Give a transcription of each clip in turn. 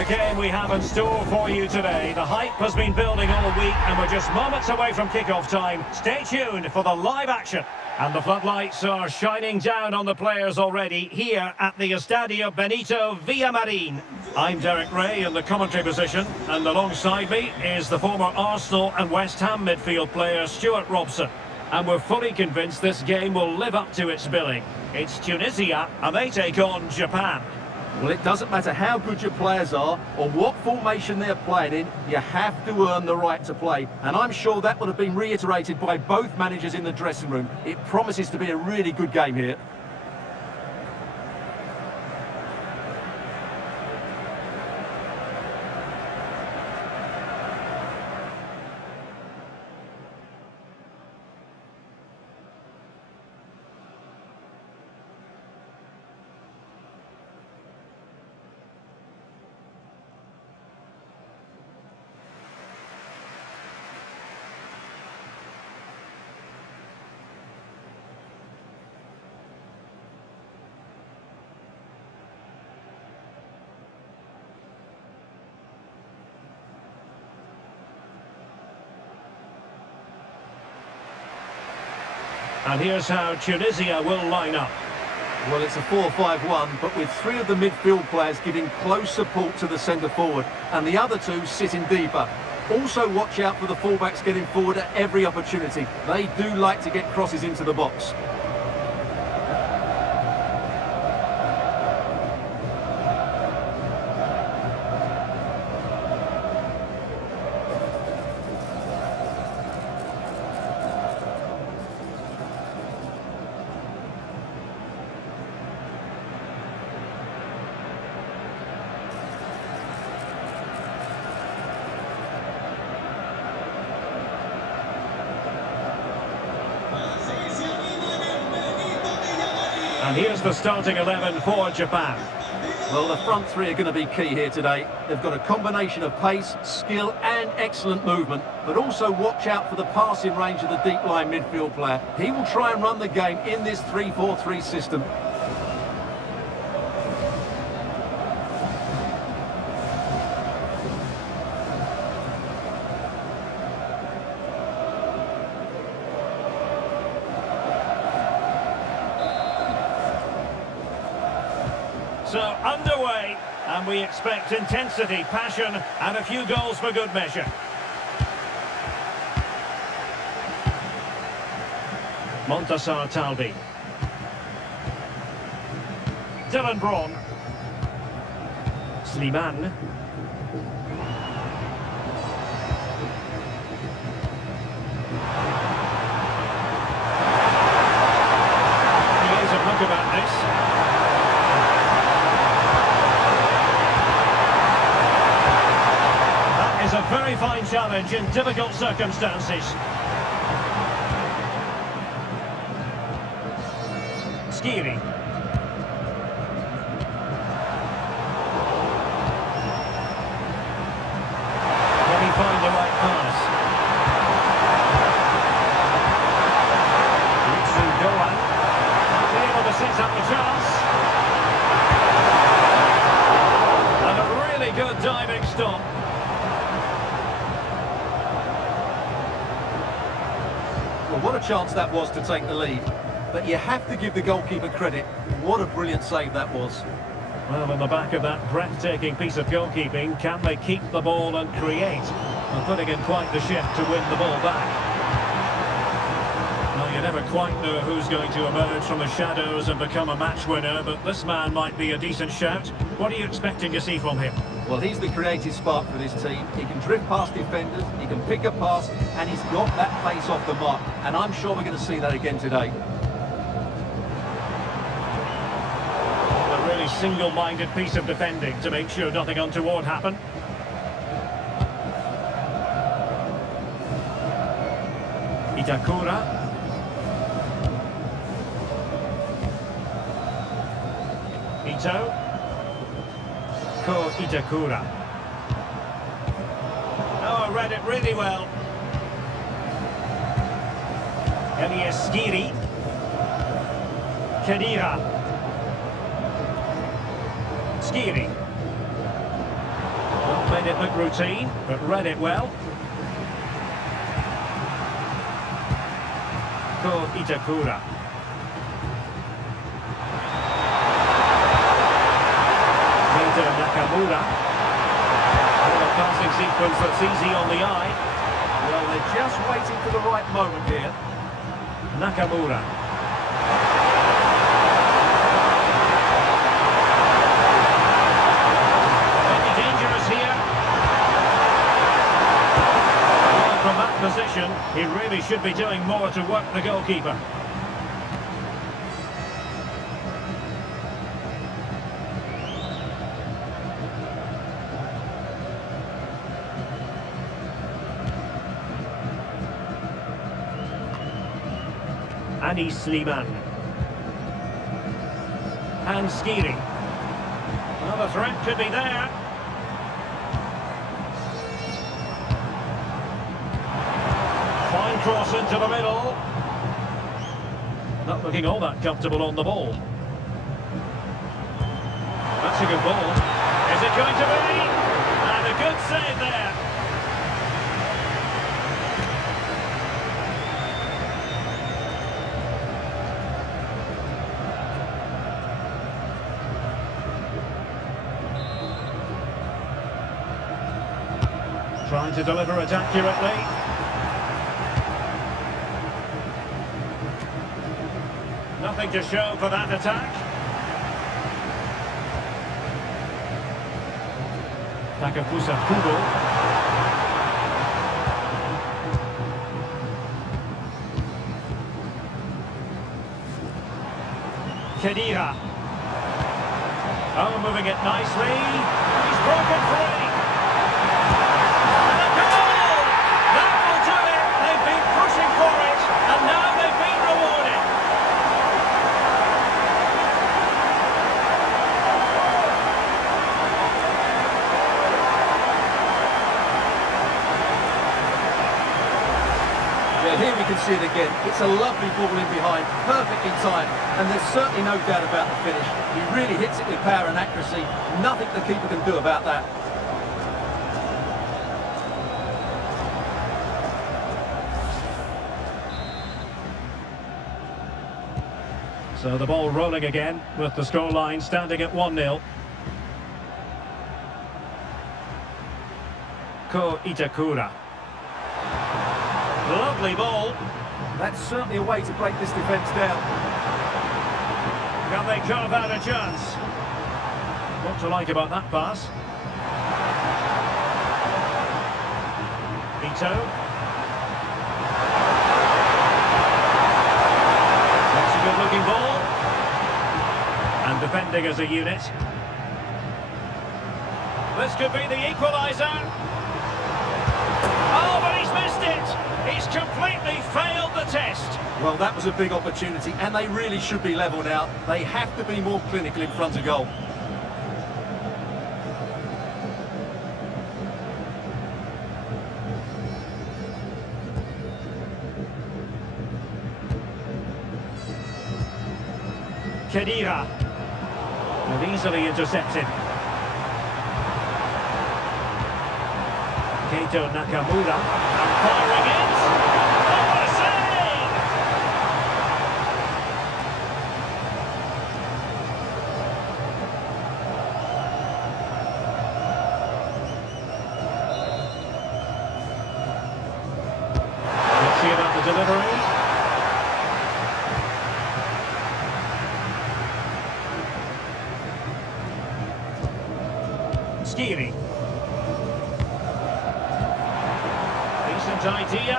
a game we have in store for you today. The hype has been building all week and we're just moments away from kickoff time. Stay tuned for the live action. And the floodlights are shining down on the players already here at the Estadio Benito Villamarin. I'm Derek Ray in the commentary position, and alongside me is the former Arsenal and West Ham midfield player Stuart Robson. And we're fully convinced this game will live up to its billing. It's Tunisia, and they take on Japan. Well, it doesn't matter how good your players are or what formation they're playing in, you have to earn the right to play. And I'm sure that would have been reiterated by both managers in the dressing room. It promises to be a really good game here. And here's how Tunisia will line up. Well, it's a 4-5-1, but with three of the midfield players giving close support to the centre forward, and the other two sitting deeper. Also watch out for the fullbacks getting forward at every opportunity. They do like to get crosses into the box. And here's the starting 11 for Japan. Well, the front three are going to be key here today. They've got a combination of pace, skill and excellent movement, but also watch out for the passing range of the deep line midfield player. He will try and run the game in this 3-4-3 system. So underway, and we expect intensity, passion, and a few goals for good measure. Montassar Talbi. Dylan Braun. Slimane. Here's a look about this. A very fine challenge in difficult circumstances. Skiri. Can he find the right pass? Ritsu Doan. Able to set up the chance. And a really good diving stop. Well, what a chance that was to take the lead. But you have to give the goalkeeper credit. What a brilliant save that was. Well, in the back of that breathtaking piece of goalkeeping, can they keep the ball and create? And putting in quite the shift to win the ball back. Well, you never quite know who's going to emerge from the shadows and become a match winner, but this man might be a decent shout. What are you expecting to see from him? Well, he's the creative spark for this team. He can drift past defenders, he can pick a pass, and he's got that pace off the mark. And I'm sure we're going to see that again today. A really single-minded piece of defending to make sure nothing untoward happened. Itakura. Ito. Ko Itakura. Oh, read it really well. Elias Skiri. Khedira. Skiri. Made it look routine, but read it well. Ko Itakura. Nakamura. A passing sequence that's easy on the eye. Well, they're just waiting for the right moment here. Nakamura. Maybe dangerous here. Well, from that position, he really should be doing more to work the goalkeeper. Sliman. And Skiri. Well, the threat could be there. Fine cross into the middle. Not looking all that comfortable on the ball. That's a good ball. Is it going to be? And a good save there. Trying to deliver it accurately. Nothing to show for that attack. Takafusa Kubo. Kedira. Oh, moving it nicely. He's broken free. Here we can see it again. It's a lovely ball in behind, perfectly timed, and there's certainly no doubt about the finish. He really hits it with power and accuracy. Nothing the keeper can do about that. So the ball rolling again, with the scoreline standing at 1-0. Ko Itakura. Lovely ball. That's certainly a way to break this defence down. Can they carve out a chance? What to like about that pass? Ito. That's a good-looking ball. And defending as a unit. This could be the equaliser. Oh, but he's missed it! He's completely failed the test. Well, that was a big opportunity, and they really should be level now. They have to be more clinical in front of goal. Kedira. And easily intercepted. Keito Nakamura. And firing it. Oh, what a save! Let's see about the delivery. Skiri. Decent idea.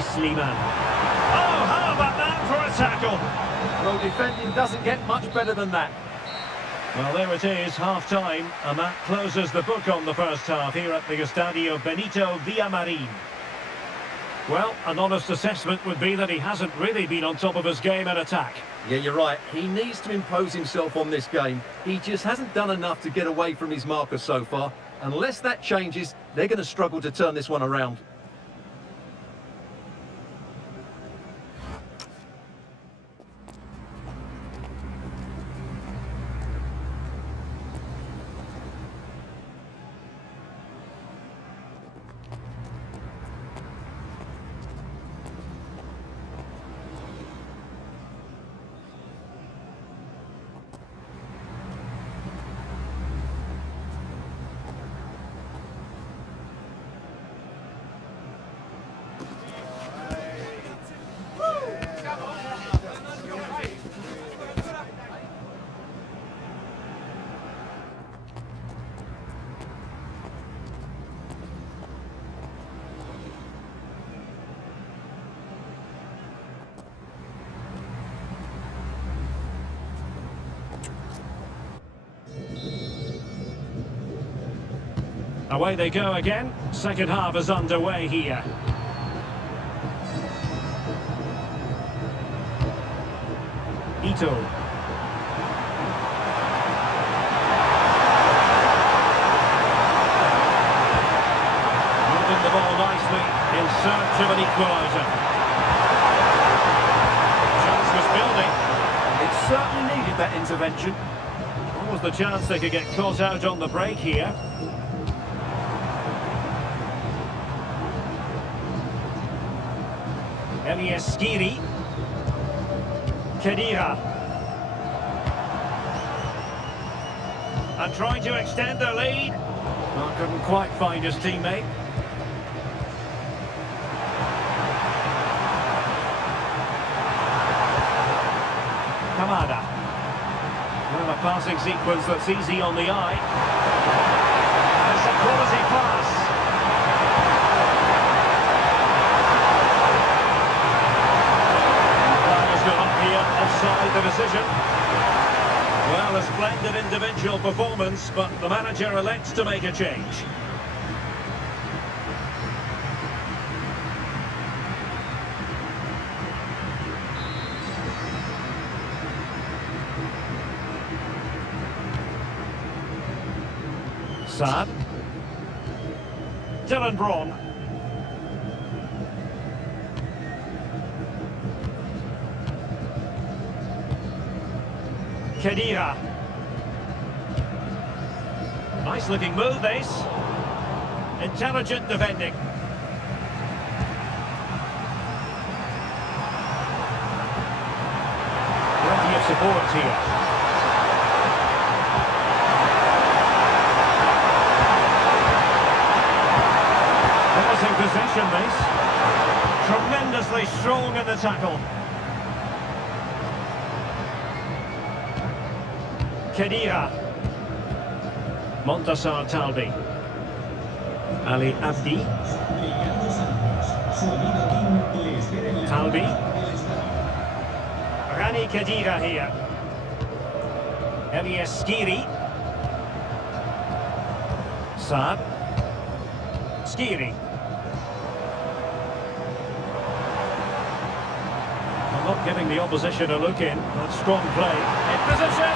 Sliman. Oh, how about that for a tackle? Well, defending doesn't get much better than that. Well, there it is, half-time, and that closes the book on the first half here at the Estadio Benito Villamarin. Well, an honest assessment would be that he hasn't really been on top of his game in attack. Yeah, you're right. He needs to impose himself on this game. He just hasn't done enough to get away from his marker so far. Unless that changes, they're going to struggle to turn this one around. Away they go again. Second half is underway here. Ito. Moving the ball nicely in search of an equaliser. Chance was building. It certainly needed that intervention. What was the chance they could get caught out on the break here? Skiri. Khedira. And trying to extend their lead. Well, couldn't quite find his teammate. Kamada. Well, a passing sequence that's easy on the eye. It's a quality pass. Offside the decision. Well, a splendid individual performance, but the manager elects to make a change. Saad. Dylan Braun. Khedira. Nice looking move, this. Intelligent defending. Plenty of support here. Promising possession, this. Tremendously strong in the tackle. Khedira. Montassar Talbi. Ali Abdi. Talbi. Rani Khedira here. Skiri. Saad. Skiri. Not giving the opposition a look in. That's strong play. In position.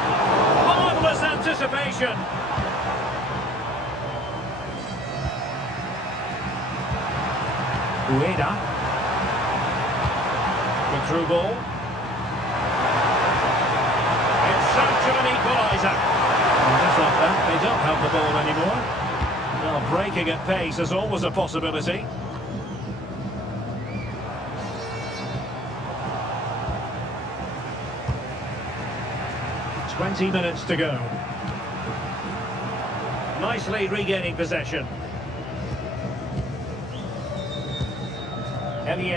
Marvellous anticipation. Ueda. Good through ball. In search of an equaliser. And just like that, they don't have the ball anymore. Well, breaking at pace is always a possibility. 20 minutes to go. Nicely regaining possession.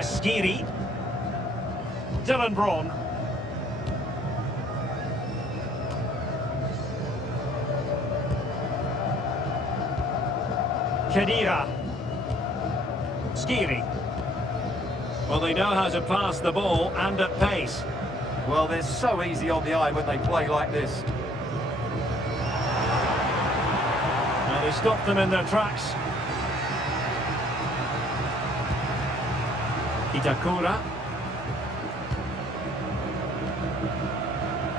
Skiri. Dylan Braun. Khedira. Skiri. Well, they know how to pass the ball and at pace. Well, they're so easy on the eye when they play like this. And they stop them in their tracks. Itakura.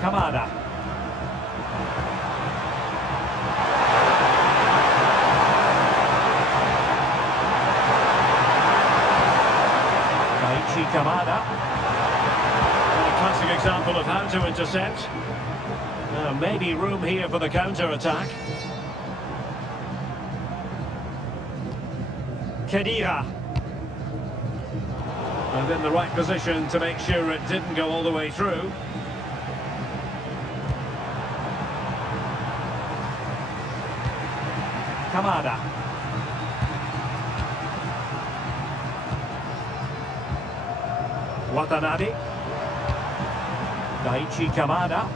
Kamada. Kamada. A classic example of how to intercept. Maybe room here for the counter-attack. Khedira. And in the right position to make sure it didn't go all the way through. Kamada. Watanabe. Daichi Kamada.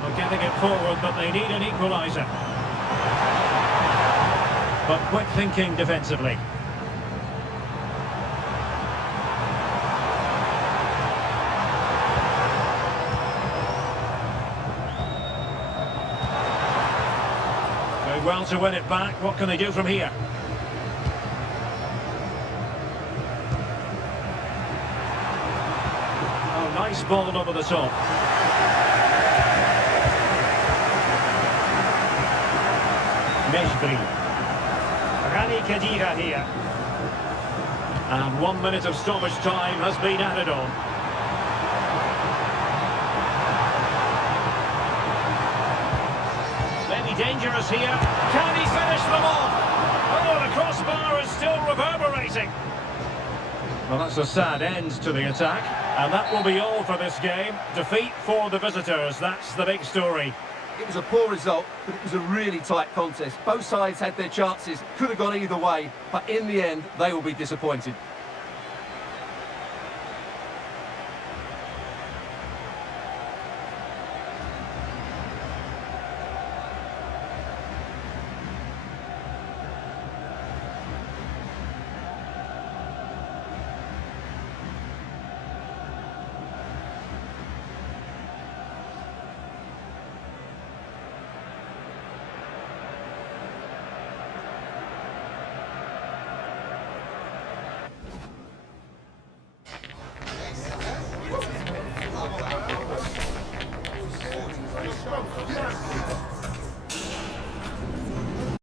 They're getting it forward, but they need an equaliser. But quick thinking defensively. Did well to win it back. What can they do from here? Oh, nice ball over the top. Meshbri. Rani Khedira here. And 1 minute of stoppage time has been added on. Maybe dangerous here. Can he finish them off? Oh, the crossbar is still reverberating. Well, that's a sad end to the attack. And that will be all for this game. Defeat for the visitors. That's the big story. It was a poor result, but it was a really tight contest. Both sides had their chances, could have gone either way, but in the end, they will be disappointed. Yes.